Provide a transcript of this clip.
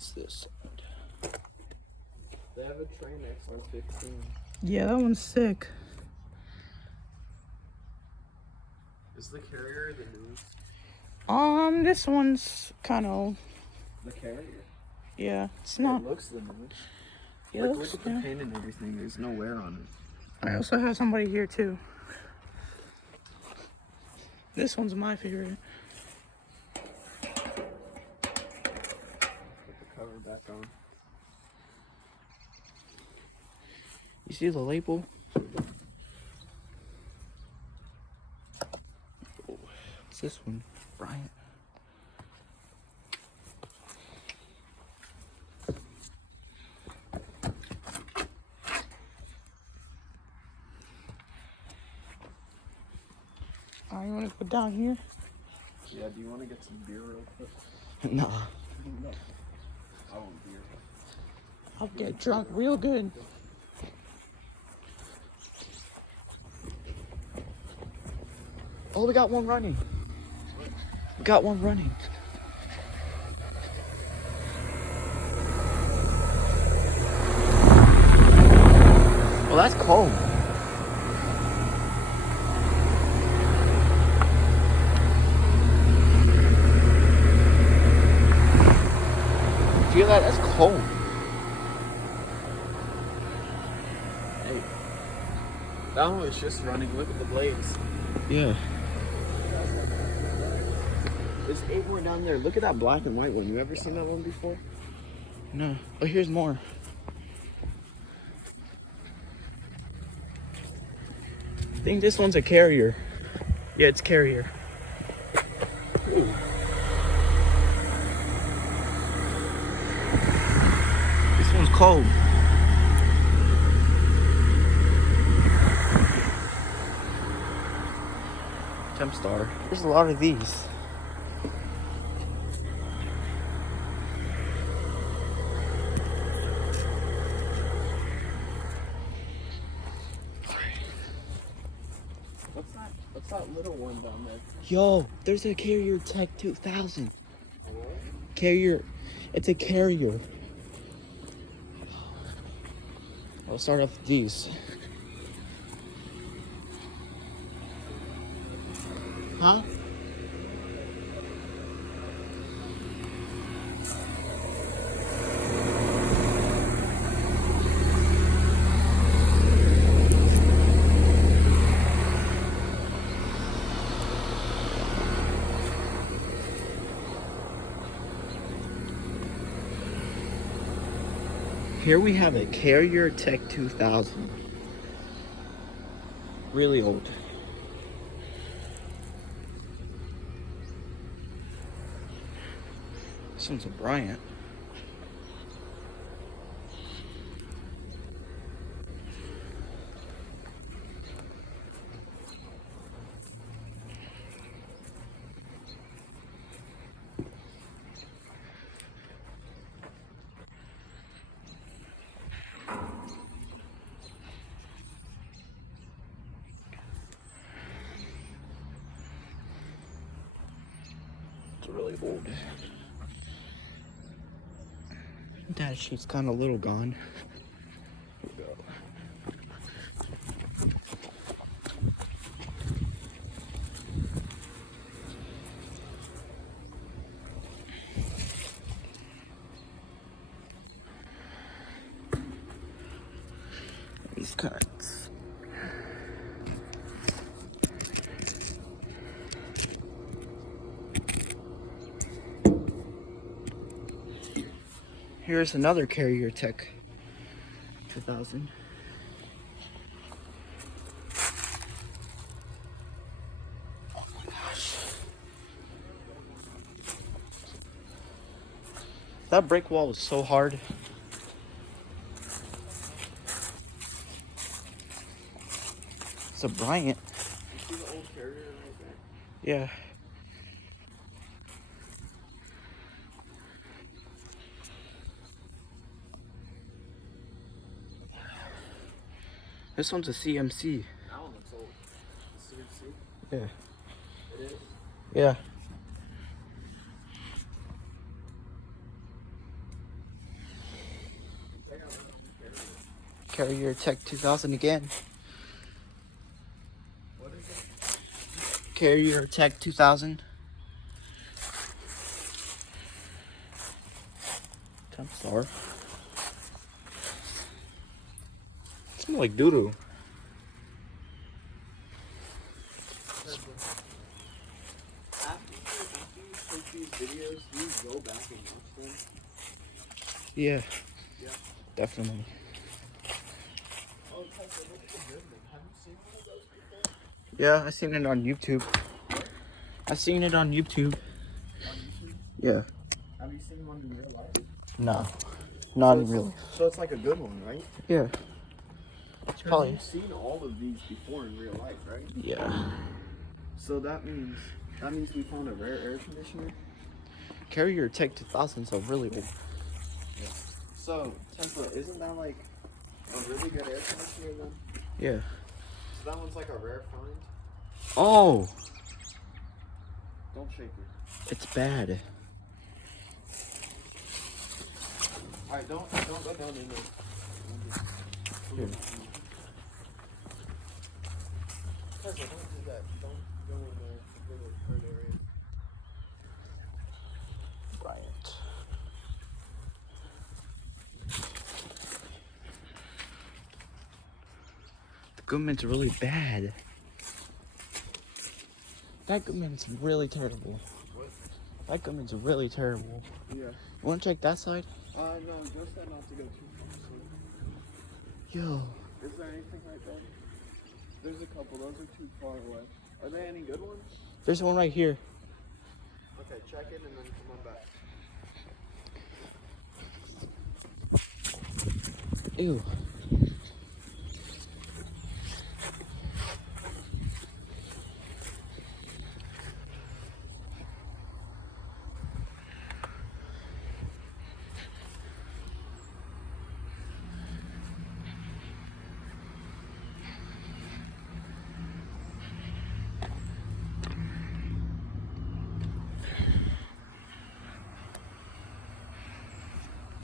What's this? They have a train X115. Yeah, that one's sick. Is the carrier the newest? This one's kind of. The carrier? Yeah, it's not. It looks the newest. Yeah, Like, look at the paint and everything. There's no wear on it. I also have somebody here too. This one's my favorite. Put the cover back on. You see the label? What's this one? Bryant. Oh, you want to go down here? Yeah, do you want to get some beer real quick? Nah. No. I want beer. I'll get drunk real good. Oh, we got one running. We got one running. Well, that's cold. Feel that? That's cold. Hey. That one was just running. Look at the blades. Yeah. There's 8 more down there. Look at that black and white one. You ever seen that one before? No. Oh, here's more. I think this one's a carrier. Yeah, it's carrier. Ooh. This one's cold. Temp star. There's a lot of these. What's that little one down there? Yo, there's a Carrier Tech 2000. Carrier. It's a carrier. I'll start off with these. Huh? Here we have a Carrier Tech 2000. Really old. This one's a Bryant. It's really old. That sheet's kind of little gone. Here we go. These cuts. Here's another Carrier Tech 2000. Oh my gosh. That brick wall is so hard. It's a Bryant. See the old carrier right there? Yeah. This one's a CMC. That one looks old. CMC? Yeah. It is? Yeah. Carrier Tech 2000 again. What is it? Carrier Tech 2000. Temp star. Smells like doo-doo. After you take these videos, do you go back and watch them? Yeah, Yeah. definitely. Oh, Tesla, look at the good one. Have you seen one of those before? Yeah, I seen it on YouTube. I seen it on YouTube. On YouTube? Yeah. Have you seen one in real life? No, not So really. So it's like a good one, right? Yeah. It's probably. You've seen all of these before in real life, right? Yeah. So that means we found a rare air conditioner. Carrier Tech 2000 is a really old. So Tesla, isn't that like a really good air conditioner then? Yeah. So that one's like a rare find. Oh, Don't shake it. it's bad. All right, don't go down in there. Here. Tesla, don't do that. Don't go in there. Go to the hurt area. Bryant. The government's really bad. That government's really terrible. What? That government's really terrible. Yeah. You wanna check that side? No, just that not to go too far. Yo. Is there anything right there? There's a couple. Those are too far away. Are there any good ones? There's one right here. Okay, check it and then come on back. Ew.